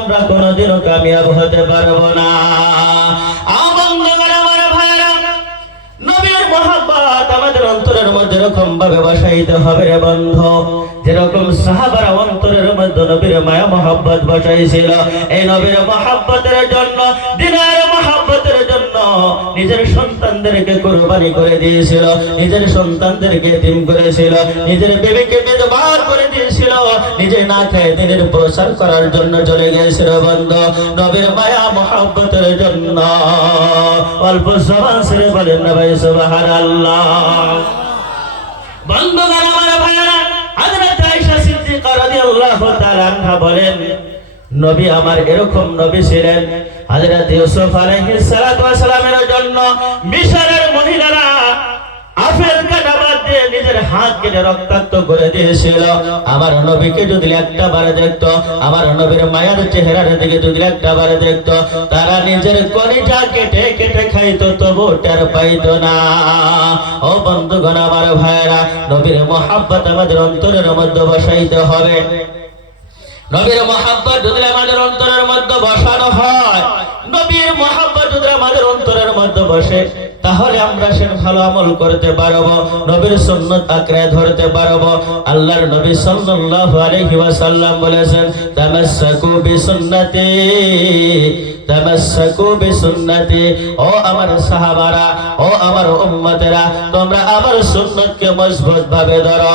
আমরা কোনোদিনও কামিয়াব হতে পারবো না। নবীর মহব্বত আমাদের অন্তরের মধ্যে এরকম ভাবে বসাইতে হবে রে বন্ধু, যেরকম সাহাবারা অন্তরের মধ্যে নবীর মায়া মহব্বত বসাইছিল। এই নবীর মহব্বতের জন্য, দিনের মহব্বতের জন্য নিজের সন্তানদেরকে কুরবানি করে দিয়েছিল, নিজের সন্তানদেরকে এতিম করেছিল, নিজের বেবিকে বিধবা করে দিয়েছিল, নিজে না খেয়ে দিনের প্রচার করার জন্য চলে গিয়েছিল বন্ধু। নবীর মায়া মহব্বতের জন্য অল্প জবান ছেড়ে বলেন না ভাই সুবহানাল্লাহ। বন্ধুগণ আমার ভাইরা, হযরত আয়েশা সিদ্দিকা রাদিয়াল্লাহু তাআলা আনহা বলেন, নবী আমার এরকম নবী ছিলেন, হযরত ইউসুফ আলাইহিস সালাতু ওয়াস সালামের জন্য মিশরের মহিলারা আপেল কাটা বাদ দিয়ে নিজের হাত কেটে রক্তাক্ত করে দিয়েছিল। আমার নবীকে যদি একটা বারে দেখতো, আমার নবীর মায়ের চেহারার দিকে যদি একটা বারে দেখতো, তারা নিজের কলিজা কেটে কেটে খাইতো, তবু টের পাইতো না। ও বন্ধুগণ আমার ভাইরা, নবীর মহব্বত আমাদের অন্তরের মধ্যে বসাইতে হবে। নবীর মহব্বত যদি আমাদের অন্তরের মধ্যে বসানো হয়, নবীর মহব্বত যদি আমাদের অন্তরের মধ্যে বসে, তাহলে আমরা সে ভালো আমল করতে পারবো, নবীর সুন্নাত আঁকড়ে ধরতে পারবো। আল্লাহর নবী সাল্লাল্লাহু আলাইহি ওয়াসাল্লাম বলেছেন, তামাসসাকু বিসুন্নতি, তামাসসাকু বিসুন্নতি। ও আমার সাহাবারা, ও আমার উম্মতেরা, তোমরা আমার সুন্নাতকে মজবুত ভাবে ধরো।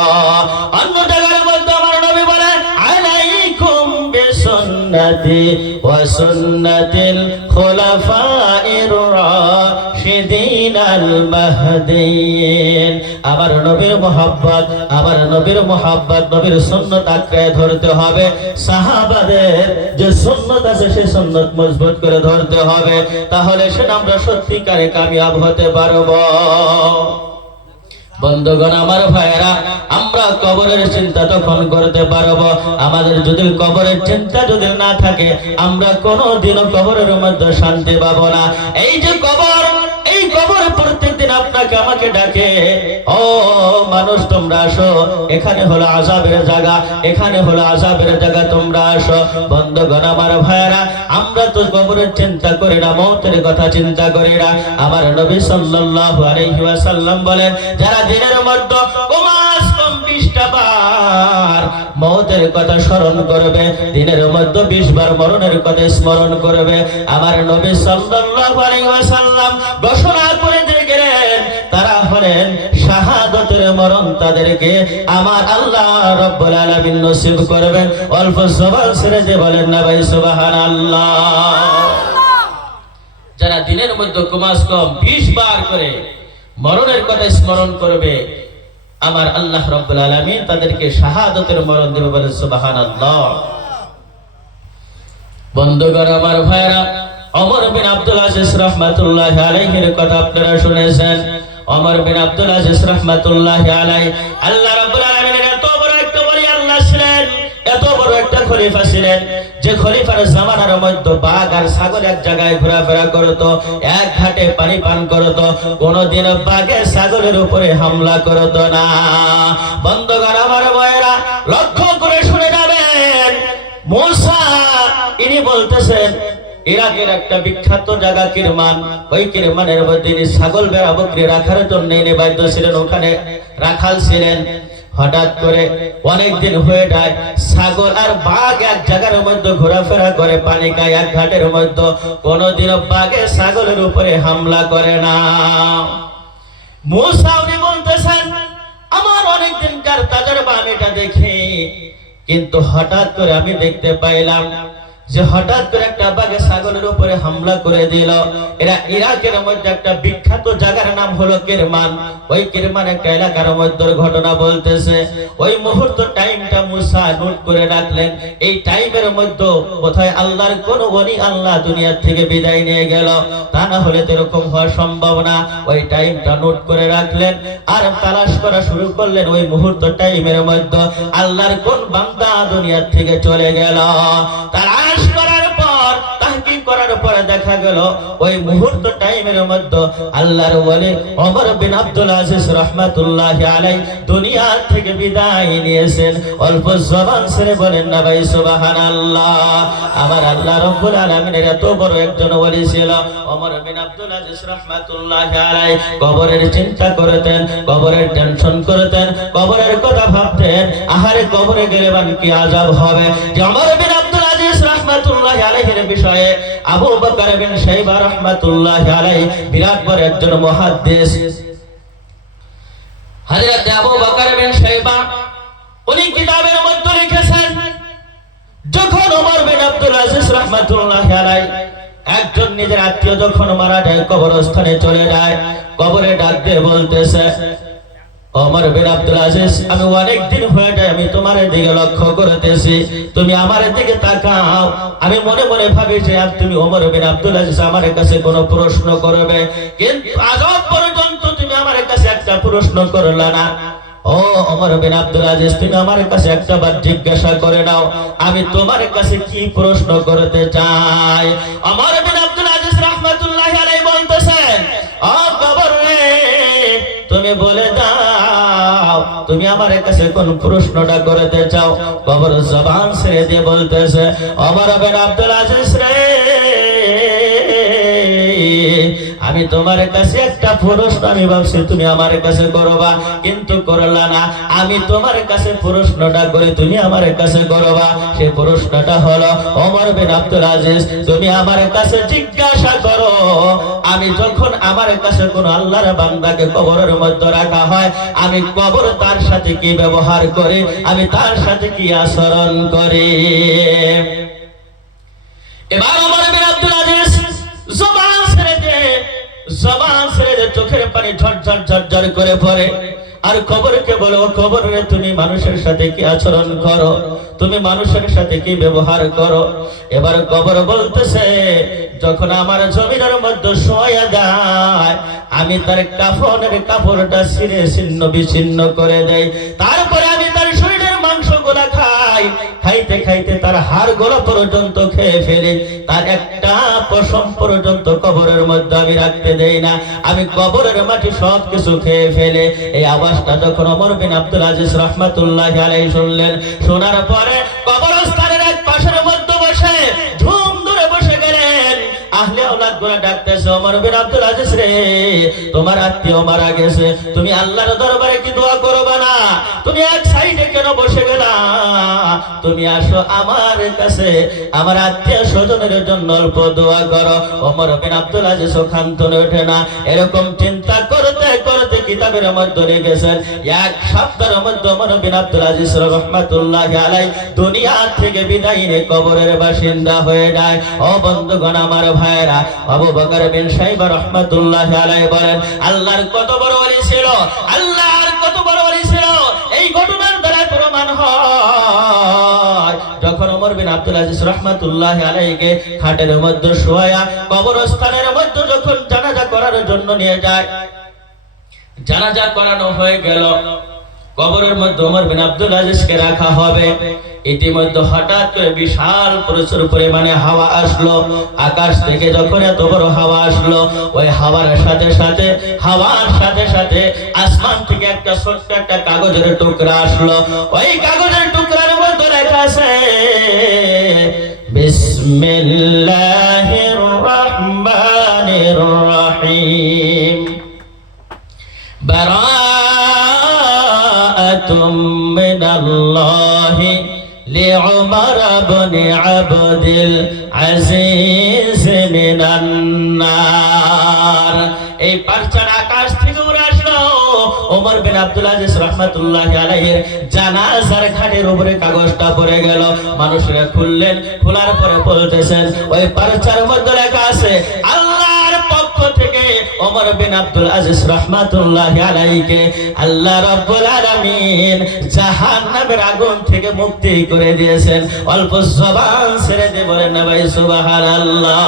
অন্য জায়গার মধ্যে আমার নবী বলেন, আলাইকুম বিসুন্নতি ওয়া সুন্নাতিল খুলাফাইর রাশিদিন আল মাহদিয়িন। আমার নবীর মহব্বত, আমার নবীর মহব্বত, নবীর সুন্নাত আঁকড়ে ধরতে হবে। সাহাবাদের যে সুন্নাত আছে সেই সুন্নাত মজবুত করে ধরতে হবে, তাহলে সেটা আমরা সত্যিকারে কামিয়াব হতে পারবো। বন্ধুগণ আমার ভাইয়েরা, আমরা কবরের চিন্তা তখন করতে পারবো, আমাদের যদি কবরের চিন্তা যদি না থাকে, আমরা কোনোদিনও কবরের মধ্যে শান্তি পাবো না। এই যে কবর, এই কবর প্রত্যেকদিন আপনাকে আমাকে ডাকে, ও মানুষ তোমরা আসো, এখানে হলো আযাবের জায়গা, এখানে হলো আযাবের জায়গা, তোমরা আসো। বন্ধুগণ আমার ভাইয়েরা, আমরা তো কবরের চিন্তা করি না, মওতের কথা চিন্তা করি না। আমার নবী সাল্লাল্লাহু আলাইহি ওয়াসাল্লাম বলেন, যারা দিনের মধ্যে কমাস কম 20টা বার মওতের কথা স্মরণ করবে, দিনের মধ্যে 20 বার মরণের কথা স্মরণ করবে, আমার নবী সাল্লাল্লাহু আলাইহি ওয়াসাল্লাম ঘোষণা করে দিয়ে গেলেন, তারা হলেন শাহাদাতের মরণ, তাদেরকে আমার আল্লাহ রাব্বুল আলামিন নসিব করবেন। অল্প জবান ছেড়ে দিয়ে বলেন না ভাই সুবহানাল্লাহ। যারা দিনের মধ্যে কমাস কম 20 বার করে মরণের কথা স্মরণ করবে, আমার আল্লাহ রাব্বুল আলামিন তাদেরকে শাহাদাতের মরণ দেবে, বলেন সুবহানাল্লাহ। বন্ধুগণ আমার ভাইরা, ওমর বিন আব্দুল আজিজ রাহমাতুল্লাহি আলাইহির কথা আপনারা শুনেছেন। ওমর বিন আব্দুল আজিজ রাহমাতুল্লাহি আলাইহি আল্লাহ রাব্বুল আলামিনের এত বড় একটা ওলি আল্লাহ ছিলেন, এত বড় একটা খলিফা ছিলেন, যে খলিফার জামানার মধ্যে বাঘ আর ছাগল এক জায়গায় ঘোরাফেরা করত, এক ঘাটে পানি পান করত, কোনদিন বাঘে ছাগলের উপরে হামলা করত না। বন্ধুগণ আমার ভাইয়েরা, লক্ষ্য করে শুনে যাবেন, মূসা ইনি বলতেছেন, ইরাকের একটা বিখ্যাত জায়গা কিরমান, ওই কিরমানের মধ্যে ছাগল বেড়া বকরি রাখার জন্য ইনি বাধ্য ছিলেন, ওখানে রাখাল ছিলেন। হঠাৎ করে অনেকদিন হয়ে যায়, ছাগল আর বাঘ এক জায়গার মধ্যে ঘোরাফেরা করে, পানি খায় এক ঘাটের মধ্যে, কোনদিনও বাঘে ছাগলের উপরে হামলা করে না। মূসা উনি বলতেছেন, আমার অনেকদিনকার তাজরবা আমি এটা দেখি, কিন্তু হঠাৎ করে আমি দেখতে পাইলাম যে হঠাৎ করে একটা বাঘে ছাগলের উপরে হামলা করে দিল। এরা ইরাকের মধ্যে একটা বিখ্যাত জায়গার নাম হলো কিরমান, ওই কিরমান একটা এলাকার মধ্যে ঘটনা বলতেছে। ওই মুহূর্ত টাইমটা মুসা নোট করে রাখলেন, এই টাইমের মধ্যে কোথায় আল্লাহর কোন ওলি আল্লাহ দুনিয়া থেকে বিদায় নিয়ে গেল, তা না হলে তো এরকম হওয়া সম্ভব না। ওই টাইমটা নোট করে রাখলেন আর তালাশ করা শুরু করলেন, ওই মুহূর্ত টাইমের মধ্যে আল্লাহর কোন বান্দা দুনিয়া থেকে চলে গেল। তালাশ করার পর, তাহকিক করার পর দেখা দেখা গেল ওই মুহূর্ত টাইমের মধ্যে আল্লাহর ওলি ওমর বিন আব্দুল আজিজ রাহমাতুল্লাহি আলাইহি দুনিয়া থেকে বিদায় নিয়েছেন। অল্প জবান ছেড়ে বলেন না ভাই সুবহানাল্লাহ। আমার আল্লাহ রাব্বুল আলামিনের এত বড় একজন ওলি ছিল ওমর বিন আব্দুল আজিজ রাহমাতুল্লাহি আলাইহি। কবরের চিন্তা করতেন, কবরের টেনশন করতেন, কবরের কথা ভাবতেন, আহারে কবরে গেলে মান কি আযাব হবে। যে ওমর বিন আব্দুল আজিজ রাহমাতুল্লাহি আলাইহির বিষয়ে আবু বকর বিন শাইবা রাহমাতুল্লাহি আলাইহি বিরাট বড় একজন মুহাদ্দিস হযরত আবু বকর বিন শাইবা উনি কিতাবের মধ্যে লিখেছেন, যখন ওমর বিন আব্দুল আজিজ রাহমাতুল্লাহি আলাইহি একজন নিজের আত্মীয় যখন মারা যায়, কবরস্থানে চলে যায়, কবরে ডাক দিয়ে বলতেছে, ওমর বিন আব্দুল আজিজ, আমি অনেক দিন হয়ে যায় আমি তোমার দিকে লক্ষ্য করতেছি, তুমি আমার দিকে তাকাও। আমি মনে মনে ভাবি যে তুমি ওমর বিন আব্দুল আজিজ আমার কাছে কোনো প্রশ্ন করবে, কিন্তু আজ পর্যন্ত তুমি আমার কাছে একটা প্রশ্ন করলা না। ও ওমর বিন আব্দুল আজিজ, তুমি আমার কাছে একটা বার জিজ্ঞাসা করে নাও আমি তোমার কাছে কি প্রশ্ন করতে চাই। ওমর বিন আব্দুল আজিজ রাহমাতুল্লাহি আলাইহি বলতেছেন, ও কবর রে, তুমি বলে দাও তুমি আমার কাছে কোন প্রশ্নটা করতে চাও। কবর জবান ছেড়ে দিয়ে বলতেছে, ওমর বিন আব্দুল আজিজ রে, আমি তোমার কাছে একটা প্রশ্ন আমি ভাবছি তুমি আমার কাছে করবা, কিন্তু করলা না। আমি তোমার কাছে প্রশ্নটা করে তুমি আমার কাছে করবা। সেই প্রশ্নটা হলো, ওমর বিন আব্দুল আজিজ, তুমি আমার কাছে জিজ্ঞাসা করো, আমি যখন আমার কাছে কোন আল্লাহর বান্দাকে কবরের মধ্যে রাখা হয়, আমি কবর তার সাথে কি ব্যবহার করি, আমি তার সাথে কি আচরণ করি। এবার ওমর বিন আব্দুল আজিজ জবান ছেড়ে দিয়ে চোখের পানি ঝরঝর ঝরঝর করে পড়ে, আর কবরকে বলো, কবর রে, তুমি মানুষের সাথে কি আচরণ করো, তুমি মানুষের সাথে কি ব্যবহার করো। এবার কবর বলতেছে, যখন আমার জমিনের মধ্যে শোয়া যায়, আমি তার কাফনের কাপড়টা ছিঁড়ে ছিন্ন বিচ্ছিন্ন করে দেই, তারপরে আমি তার শরীরের মাংসগুলা খাই, খাইতে খাইতে তার হাড় গোলা পর্যন্ত খেয়ে ফেলি, তার একটা পশম পর্যন্ত কবরের মধ্যে আমি রাখতে দেই না, আমি কবরের মাটি সব কিছু খেয়ে ফেলে। এই আওয়াজটা যখন ওমর বিন আব্দুল আজিজ রাহমাতুল্লাহি আলাইহি শুনলেন, শোনার পরে কবরস্থানের এক পাশের মধ্যে বসে ধুম ধরে বসে গেলেন। আহলে আওলাদ গুলা ডাকতেছে, ওমর বিন আব্দুল আজিজ রে, তোমার আত্মীয় মারা গেছে, তুমি আল্লাহর দরবারে কি দোয়া করবে না? তুমি এক সাইডে কেন বসে গেলা? তুমি আসো আমার কাছে, আমার আত্মীয় স্বজনের জন্য অল্প দোয়া করো। ওমর বিন আব্দুল আজিজ ক্ষান্ত ওঠে না। এরকম চিন্তা করতে করতে কিতাবের মধ্যে লিখেছেন, এক সপ্তাহের মধ্যে ওমর বিন আব্দুল আজিজ রাহমাতুল্লাহি আলাইহি দুনিয়া থেকে বিদায় নিয়ে কবরের বাসিন্দা হয়ে যায়। ও বন্ধুগণ, আমার ভাইরা, আবু বকর বিন শাইবা রাহমাতুল্লাহি আলাইহি বলেন, আল্লাহর কত বড় ওলি ছিল, আল্লাহর কত বড় ওলি ছিল। এই ঘটনার দ্বারা প্রমাণ হয়, যখন ওমর বিন আব্দুল আজিজ রাহমাতুল্লাহি আলাইহিকে খাটের মধ্যে শোয়া কবরস্থানের মধ্যে যখন জানাজা করার জন্য নিয়ে যায়, জানাজা করানো হয়ে গেল, কবরের মধ্যে ওমর বিন আব্দুল আজিজকে রাখা হবে। ইতিমধ্যে হঠাৎ করে বিশাল প্রচুর পরিমাণে হাওয়া আসলো। আকাশ থেকে যখন এত বড় হাওয়া আসলো, ওই হাওয়ার সাথে সাথে আসমান থেকে একটা ছোট্ট একটা কাগজের টুকরা আসলো। ওই কাগজের টুকরার মধ্যে লেখা আছে, বিসমিল্লাহির রহমানির রহিম, বারাআতুম মিনাল্লাহি লিউমর ইবনে আবদুল আজিজ মিনান নার। এই পাঁচটা আকাশ থেকে উড়ে আসলো। ওমর বিন আব্দুল আজিজ রাহমাতুল্লাহি আলাইহির জানাজার খাটের উপরে কাগজটা পড়ে গেল। মানুষরা খুললেন, খোলার পরে বলতেছেন, ওই পাঁচটার মধ্যে লেখা আছে, আল্লাহর পক্ষ থেকে ওমর বিন আব্দুল আজিজ রাহমাতুল্লাহি আলাইহিকে আল্লাহ রাব্বুল আলামিন জাহান্নামের আগুন থেকে মুক্তি করে দিয়েছেন। অল্প জবান ছেড়ে দিয়ে বলেন না ভাই সুবহানাল্লাহ।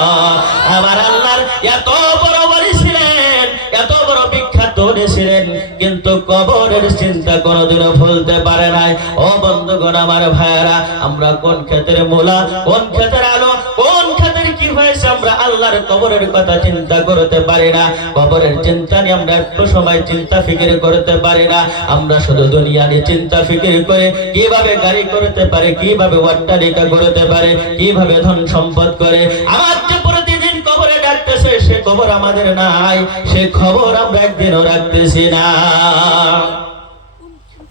আমার আল্লাহর এত বড় ওলি ছিলেন, এত বড় বিখ্যাত ওলি ছিলেন, কিন্তু কবরের চিন্তা কোনোদিনও ভুলতে পারে নাই। ও বন্ধুগণ, আমার ভাইয়েরা, আমরা কোন ক্ষেতের মূলা, কোন ক্ষেতের আলো, কোন ক্ষেতের কি হয়েছে গেছে আমরা আল্লাহর কবরের কথা চিন্তা করতে পারি না, কবরের চিন্তা নিয়ে আমরা একটু সময় চিন্তা ফিকির করতে পারি না। আমরা শুধু দুনিয়া নিয়ে চিন্তা ফিকির করে কিভাবে গাড়ি করতে পারে, কিভাবে অট্টালিকা করতে পারে, কিভাবে ধন সম্পদ করে। আমার যে প্রতিদিন কবরে ডাকতেছে সে খবর আমাদের নাই, সে খবর আমরা একদিনও রাখতেছি না।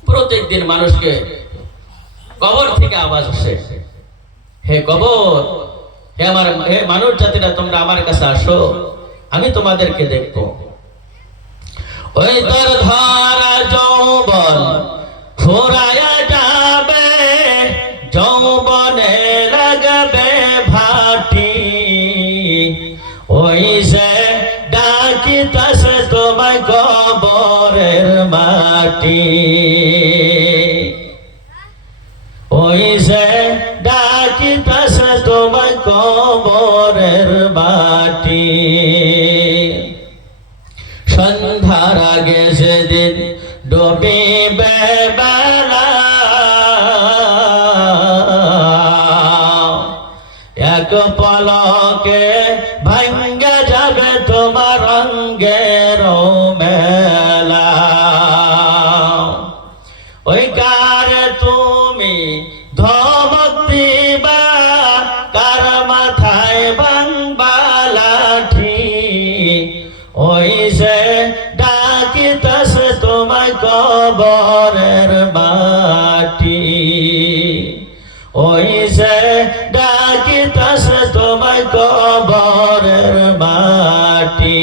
প্রত্যেকদিন মানুষকে কবর থেকে আওয়াজ আসে, হে কবর, হে মানুষ জাতিরা তোমরা আমার কাছে আসো, আমি তোমাদেরকে দেখবো। ওই তোর ধরা যৌবন ফুরায়া যাবে, যৌবনে লাগবে ভাটি, ওই যে ডাকিতাছে তোমায় কবরের মাটি, ওই যে ডাকিতাছে তোমায় কবরের মাটি। সন্ধ্যার আগে যেদিন ডুবিবে বেলা, এক পলকে ভাঙ্গে যাবে তোমার রঙ্গের মেলা, ওই কারে তুমি ধমক দিবা, কার মাথায় ভাঙবা লাঠি, ওই যে ডাকিতাছে তোমায় কবরের মাটি, ওই যে ডাকিতাছে তোমায় কবরের মাটি।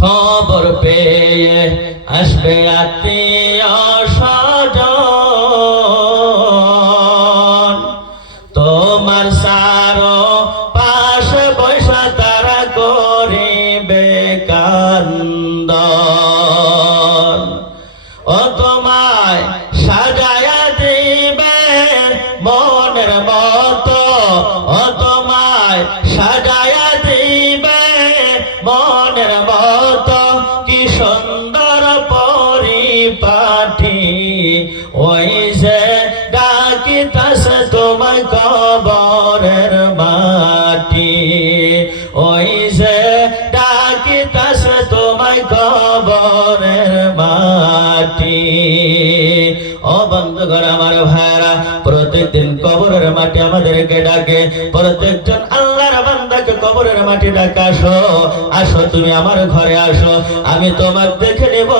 খবর পেয়ে আসবে আত্মীয় স্বজন, তোমার সারো পাশে বৈশা তারা করিবে কান্দন, ও তোমায় সাজায়া দিবে মনের মতো, ও তোমায় সাজায়া দিবে মনের মতো, কি সুন্দর পরিপাটি, ওই যে ডাকিতাছে তোমায় কবরের মাটি, ওই যে ডাকিতাছে তোমায় কবরের মাটি। ও বন্ধুগণ আমার ভাইরা, প্রত্যেকদিন কবরের মাটি আমাদেরকে ডাকে, প্রত্যেকজন আল্লাহর বান্দাকে কবরের মাটি ডাকে, আসো আসো তুমি আমার ঘরে আসো, আমি তোমাকে দেখে নেব।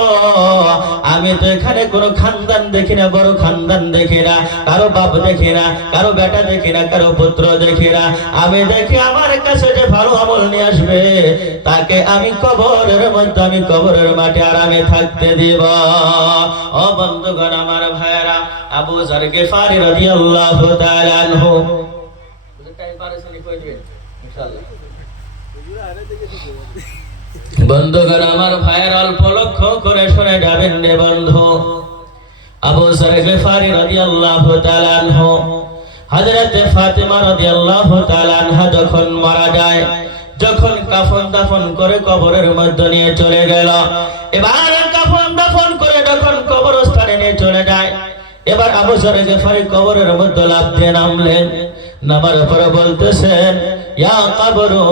আমি তো এখানে কোনো খানদান দেখি না, বড় খানদান দেখি না, কারো বাপ দেখি না, কারো বেটা দেখি না, কারো পুত্র দেখি না, আমি দেখি আমার কাছে যে ভালো আমল নিয়ে আসবে তাকে আমি কবরের মধ্যে, আমি কবরের মাটি আরামে থাকতে দিব। ও বন্ধুগণ আমার ভাইরা, আবু যর গিফারি রাদিয়াল্লাহু তাআলা আনহু, বন্ধুগণ আমার ভাইয়ের অল্প লক্ষ্য করে শুনে যাবেন রে বন্ধু। আবু যর গিফারি রাদিয়াল্লাহু তাআলা আনহু, হযরত ফাতিমা রাদিয়াল্লাহু তাআলা আনহা যখন মারা যায়, যখন কাফন দাফন করে কবরের মধ্যে নিয়ে চলে গেল, এবার কাফন দাফন করে যখন কবরস্থানে নিয়ে চলে যায়, এবার আবু যর গিফারি কবরের মধ্যে লাফ দিয়ে নামলেন। নামার পরে বলতেছেন, ইয়া কবরু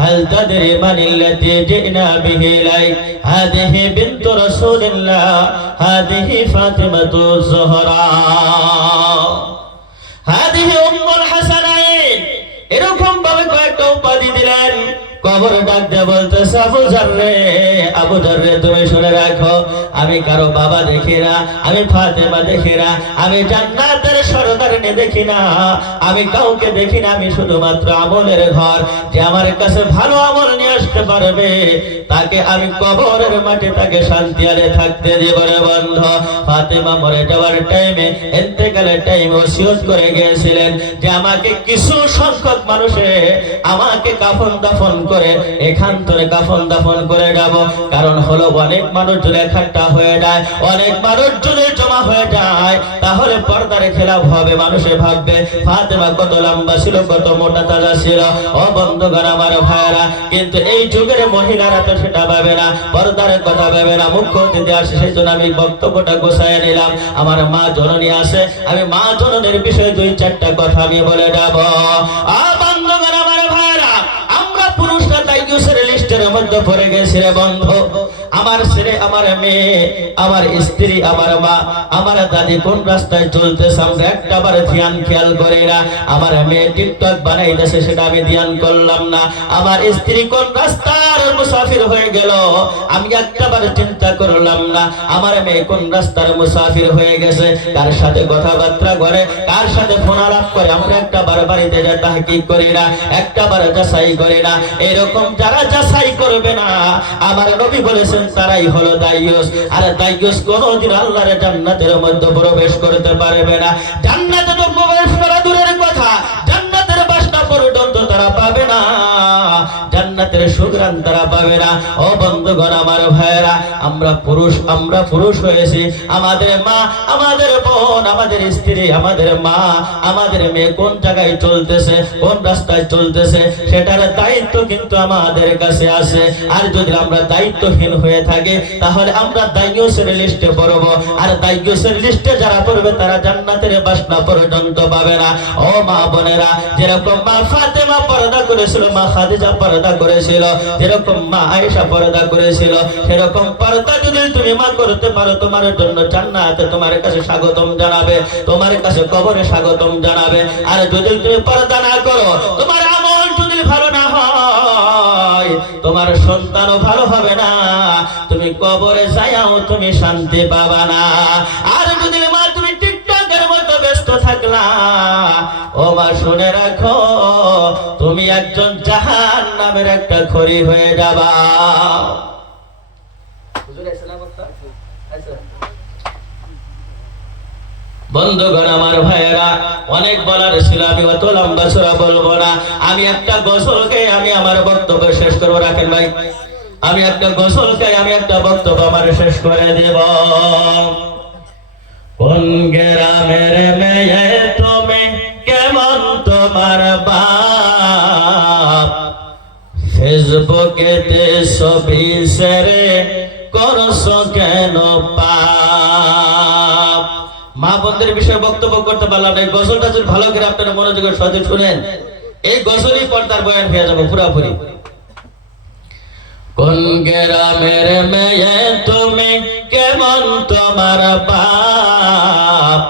হাল তাদরি মানিল্লাতি জিনা বিহি ইলাই, হাদিহি বিনতু রাসূলিল্লাহ, হাদিহি ফাতিমাতু যহরা, হাদিহি উম্মুল হাসানাইন। এরকম ভাবে কয়েকটা উপাধি দিলেন। কবর ডাক দিয়ে বলতেছে, আবু যর রে, আবু যর রে, তুমি শুনে রাখো, আমি কারো বাবা দেখি না, আমি ফাতেমা দেখি না, আমি জান্নাতের সরদারিনী দেখি না, আমি কাউকে দেখি না, আমি শুধুমাত্র আমলের ঘর। যে আমার কাছে ভালো আমল নিয়ে আসতে পারবে তাকে আমি কবরের মাঠে তাকে শান্তি আলে থাকতে দেব রে বন্ধু। ফাতেমা মরে যাওয়ার টাইমে, ইন্তেকালের টাইমে ওসিয়ত করে গিয়েছিলেন যে আমাকে কিছু সংখ্যক মানুষে আমাকে কাফন দাফন করে এখান থেকে কাফন দাফন করে যাব। কারণ হলো অনেক মানুষ যদি একঠাট্টা হয়ে যায়, অনেক মানুষ যদি জমা হয়ে যায়, তাহলে পর্দার খেলাফ হবে। মানুষে ভাববে ফাতেমা কত লম্বা ছিল, কত মোটা তাজা ছিল। ও বন্ধুগণ আমার ভাইরা, কিন্তু এই যুগের মহিলারা তো সেটা ভাবে না, পর্দার কথা ভাবে না। মুখ্য অতিথি আসে, সেই জন্য আমি বক্তব্যটা গোছায় নিলাম। আমার মা জননী আছে, আমি মা জননীর বিষয়ে 2-4টা কথা আমি বলে যাব। বন্ধুগণ আমার ভাইরা, আমরা পুরুষরা দায়ুসের লিস্টের মধ্যে পড়ে গেছি রে বন্ধু। আমার ছেলে, আমার মেয়ে, আমার স্ত্রী, আমার মা, আমার দাদি কোন রাস্তায় চলতেছে আমরা একটাবার ধ্যান খেয়াল করি না। আমার মেয়ে টিকটক বানাইতেছে, সেটা আমি ধ্যান করলাম না। আমার স্ত্রী কোন রাস্তার মুসাফির হয়ে গেল, আমি একটাবার চিন্তা করলাম না। আমার মেয়ে কোন রাস্তার মুসাফির হয়ে গেছে, কার সাথে কথাবার্তা করে, কার সাথে ফোন আলাপ করে, আমরা একটাবার বাড়িতে যা তাহকিক করি না, একটাবার যাচাই করি না। এরকম যারা যাচাই করবে না, আমার নবী বলেছেন তারাই হলো দায়ুস। আর দায়ুস কোনদিন আল্লাহর জান্নাতের মধ্যে প্রবেশ করতে পারবে না। জান্নাতে তো প্রবেশ করা দূরের কথা, জান্নাতের বাসনা পর্যন্ত তারা পাবে না, জান্নাতের সুঘ্রাণ তারা পাবে না। ও বন্ধুগণ আমার ভাইরা, আমরা পুরুষ হয়েছি। আমাদের মা, আমাদের বোন, আমাদের স্ত্রী, আমাদের মা, আমাদের মেয়ে কোন জায়গায় চলতেছে, কোন রাস্তায় চলতেছে, সেটার দায়িত্ব কিন্তু আমাদের কাছে আছে। আর যদি আমরা দায়িত্বহীন হয়ে থাকি, তাহলে আমরা দায়ুসের লিস্টে পড়ব। আর দায়ুসের লিস্টে যারা পড়বে, তারা জান্নাতের বাসনা পর্যন্ত পাবে না। ও মা বোনেরা, যেরকম মা ফাতেমা পর্দা করেছিল, মা খাদিজা পর্দা করেছিল, যেরকম মা আয়েশা পর্দা করেছিল, সেরকম পর্দা যদি তুমি মা করতে পারো, তোমার জন্য জান্নাতে তোমার কাছে স্বাগতম জানাবে, তোমার কাছে কবরে স্বাগতম জানাবে। আর যদি তুমি পর্দা না করো, তোমার আমল যদি ভালো না হয়, তোমার সন্তানও ভালো হবে না, তুমি কবরে যাইও তুমি শান্তি পাবা না। আর যদি মা তুমি টিকটকের মতো ব্যস্ত থাকলা, ও মা শুনে রাখো, তুমি একজন জাহান্নামের একটা খড়ি হয়ে যাবা। বন্ধুগণ আমার ভাইয়েরা, অনেক বলার ছিল, আমি অত লম্বা চূড়া বলবো না। আমি একটা গোসল খেয়ে আমি আমার বক্তব্য শেষ করবো। রাখেন ভাই, আমি একটা গোসল খেয়ে আমি একটা বক্তব্য আমার শেষ করে দেব। কোন গ্রামের মেয়ে তুমি, কেমন তোমার বাপ, ফেসবুকেতে ছবি শেয়ারে করছো কেন পাপ। মা বোনদের বিষয়ে বক্তব্য করতে পারলাম না। এই গজলটা যদি ভালো করে আপনারা মনোযোগের সাথে শুনেন, এই গজলই পর্দার বয়ান হয়ে যাবে পুরাপুরি। কোন গ্রামের মেয়ে তুমি, কেমন তোমার বাপ,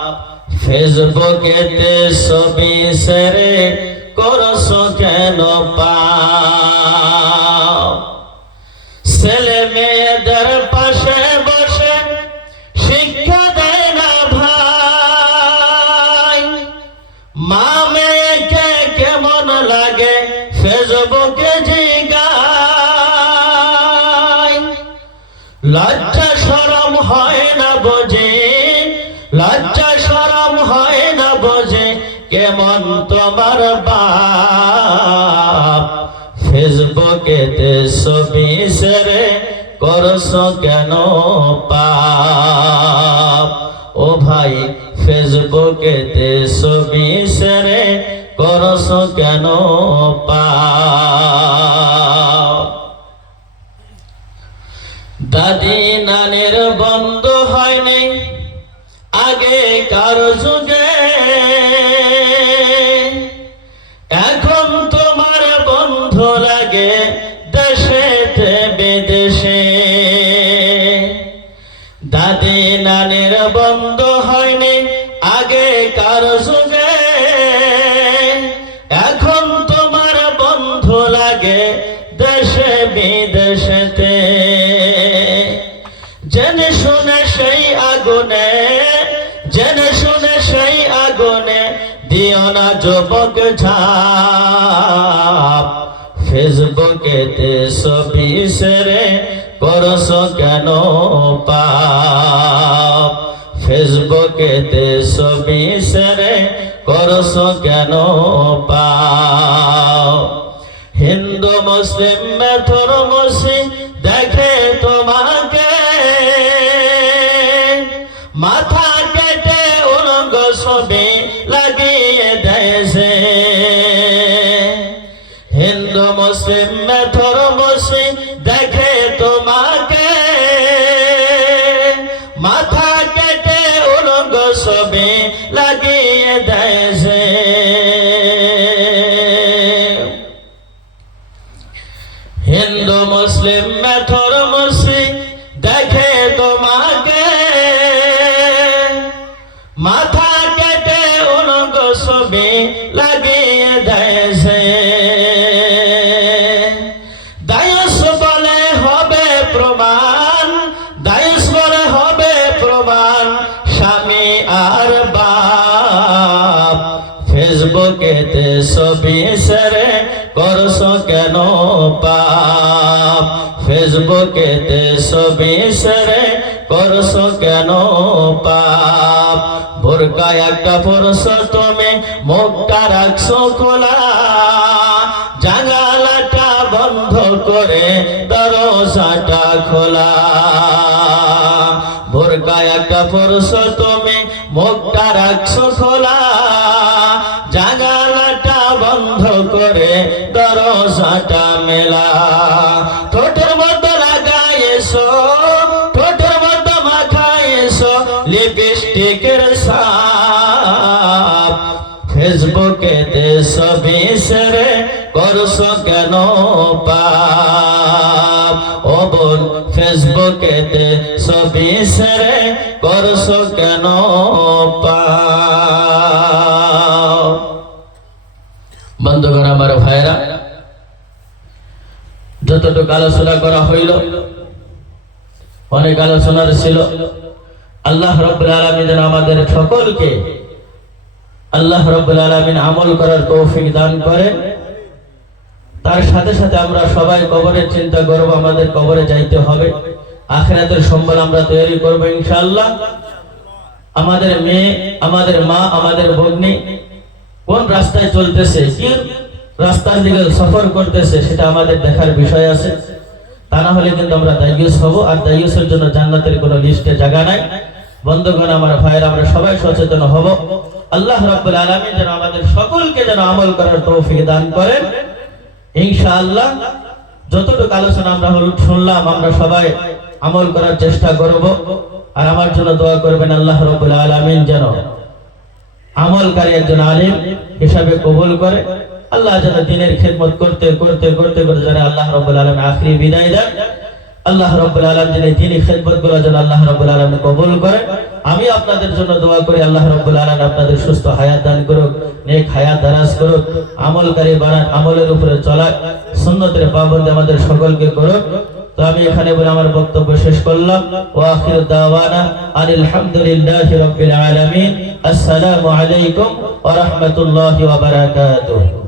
ফেসবুকেতে ছবি শেয়ারে করছো কেন পাপ। ছেলে মেয়েদের পাশে বসে শিক্ষা দেয় না ভাই, মা মেয়েকে কেমন লাগে ফেসবুকে জিগায়। লজ্জা শরম হয় না বোঝে, লজ্জা শরম হয় না বোঝে, কেমন তোমার বাপ, ফেসবুকেতে ছবি শেয়ারে করছো কেন পাপ। ও ভাই, ফেসবুকেতে ছবি শেয়ারে করছো কেন পাপ। দাদি নানের বন্ধ হয়নি আগে কারো যুগে, এখন তোমার বন্ধু লাগে দেশেতে বিদেশে। দাদি নানের বন্ধ হয়নি আগে কারো যুগে, এখন তোমার বন্ধু লাগে দেশে বিদেশেতে। জেনে শুনে সেই আগুনে, জেনে শুনে সেই আগুনে দিও না যুবক ঝাঁপ। ফেসবুকেতে ছবি শেয়ারে করছো কেন পাপ, ফেসবুকেতে ছবি শেয়ারে করছো কেন পাপ। হিন্দু মুসলিম মেথর মুসি দেখে তোমাকে, মাথা কেটে উলঙ্গ ছবি লাগিয়ে দেশে। হিন্দু মুসলিম মেথর মুসি দেখে তোমাকে, মাথা কেটে উলঙ্গ ছবি লাগিয়ে দেশে। হিন্দু মুসলিম মেথর মুসি দেখে তোমাকে, মাথা কেটে উলঙ্গ ছবি লাগিয়ে দেশে। দায়ুস বলে হবে প্রমাণ, দায়ুস বলে হবে প্রমাণ, স্বামী আর বাপ। ফেসবুকেতে ছবি ছেড়ে করছো কেন পাপ, ফেসবুকেতে ছবি ছেড়ে করছো কেন পাপ। বোরকা একটা পরছো তুমি, মুখটা রাখছো খোলা, জানালাটা বন্ধ করে দরজাটা খোলা। বোরকা একটা পরছো তুমি, মুখটা রাখছো খোলা, জানালাটা বন্ধ করে দরজাটা মেলা। ঠোঁটের মধ্যে লাগাইছো, ঠোঁটের মধ্যে মাখাইছো লিপস্টিকের ছাপ। ফেসবুকেতে ছবি ছেড়ে করছো কেন পাপ। ও বোন, ফেসবুকেতে ছবি ছেড়ে করছো কেন পাপ। বন্ধুগণ আমার ভাইরা, যতটুকু আলোচনা করা হইল অনেক আলোচনার ছিল। আল্লাহ রাব্বুল আলামিন যেন আমাদের সকলকে আল্লাহ রাব্বুল আলামিন আমল করার তৌফিক দান করেন। তার সাথে সাথে আমরা সবাই কবরের চিন্তা করব, আমাদের কবরে যাইতে হবে, আখিরাতের সম্বল আমরা তৈরি করব ইনশাআল্লাহ। আমাদের মেয়ে, আমাদের মা, আমাদের ভগ্নী কোন রাস্তায় চলতেছে, কি রাস্তার দিকে সফর করতেছে, সেটা আমাদের দেখার বিষয় আছে। তা না হলে কিন্তু আমরা দায়ুস হব, আর দায়ুসের জন্য জান্নাতের কোনো লিস্টে জায়গা নাই। বন্ধুগণ আমার ভাইয়েরা, আমরা সবাই সচেতন হব। আল্লাহ রাব্বুল আলামিন যেন আমাদের সকলকে যেন আমল করার তৌফিক দান করেন ইনশাআল্লাহ। যতটুকু আলোচনা আমরা শুনলাম, আমরা সবাই আমল করার চেষ্টা করব। আর আমার জন্য দোয়া করবেন, আল্লাহ রাব্বুল আলামিন যেন আমলকারী একজন আলিম হিসাবে কবুল করে। আল্লাহ যেন দ্বীনের খিদমত করতে করতে করতে করতে যেন আল্লাহ রাব্বুল আলামিন আখিরি বিদায় দেন। আল্লাহ রাব্বুল আলামিন দ্বীনি খিদমতগুলো যেন আল্লাহ রাব্বুল আলামিন কবুল করে। আমি আপনাদের জন্য দোয়া করি, আল্লাহ রাব্বুল আলামিন আপনাদের সুস্থ হায়াত দান করুক, নেক হায়াত দারাজ করুক, আমলকারী বানান, আমলের উপরে চলা, সুন্নতের পাবন্দি আমাদের সকলকে করুক। তো আমি এখানে বলে আমার বক্তব্য শেষ করলাম। ওয়া আখিরু দাওয়ানা আনিল হামদুলিল্লাহি রাব্বিল আলামিন। আসসালামু আলাইকুম ওয়া রাহমাতুল্লাহি ওয়া বারাকাতুহু।